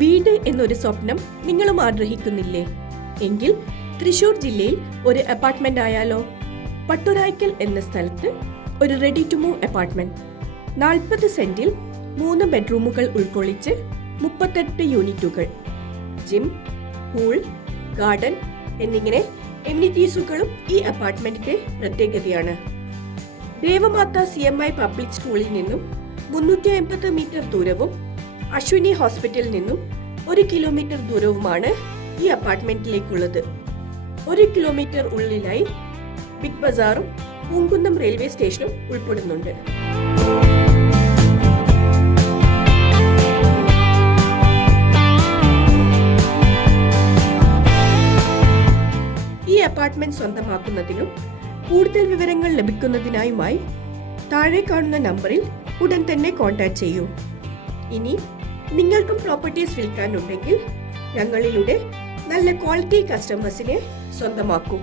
വീട് എന്നൊരു സ്വപ്നം നിങ്ങളും ആഗ്രഹിക്കുന്നില്ലേ? എങ്കിൽ തൃശൂർ ജില്ലയിൽ ഒരു അപ്പാർട്ട്മെന്റ് ആയാലോ? പട്ടുരായ്ക്കൽ എന്ന സ്ഥലത്ത് ഒരു റെഡി ടു മൂവ് അപ്പാർട്ട്മെന്റ്. 40 സെന്റിൽ 3 ബെഡ്റൂമുകൾ ഉൾക്കൊള്ളിച്ച് 38 യൂണിറ്റുകൾ, ജിം, പൂൾ, ഗാർഡൻ എന്നിങ്ങനെ എമ്യൂണിറ്റീസുകളും ഈ അപ്പാർട്ട്മെന്റിന്റെ പ്രത്യേകതയാണ്. ദേവമാത CMI പബ്ലിക് സ്കൂളിൽ നിന്നും 350 മീറ്റർ ദൂരവും അശ്വിനി ഹോസ്പിറ്റലിൽ നിന്നും 1 കിലോമീറ്റർ ദൂരവുമാണ് ഈ അപ്പാർട്ട്മെന്റിലേക്കുള്ളത്. 1 കിലോമീറ്റർ ഉള്ളിലായി ബിഗ് ബസാറും പൂങ്കുന്നം റെയിൽവേ സ്റ്റേഷനും ഉൾപ്പെടുന്നുണ്ട്. ഈ അപ്പാർട്ട്മെന്റ് സ്വന്തമാക്കുന്നതിനും കൂടുതൽ വിവരങ്ങൾ ലഭിക്കുന്നതിനായുമായി താഴെ കാണുന്ന നമ്പറിൽ ഉടൻ തന്നെ കോൺടാക്ട് ചെയ്യൂ. ഇനി നിങ്ങൾക്കും പ്രോപ്പർട്ടീസ് വിൽക്കാനുണ്ടെങ്കിൽ ഞങ്ങളിലൂടെ നല്ല ക്വാളിറ്റി കസ്റ്റമേഴ്സിനെ സ്വന്തമാക്കൂ.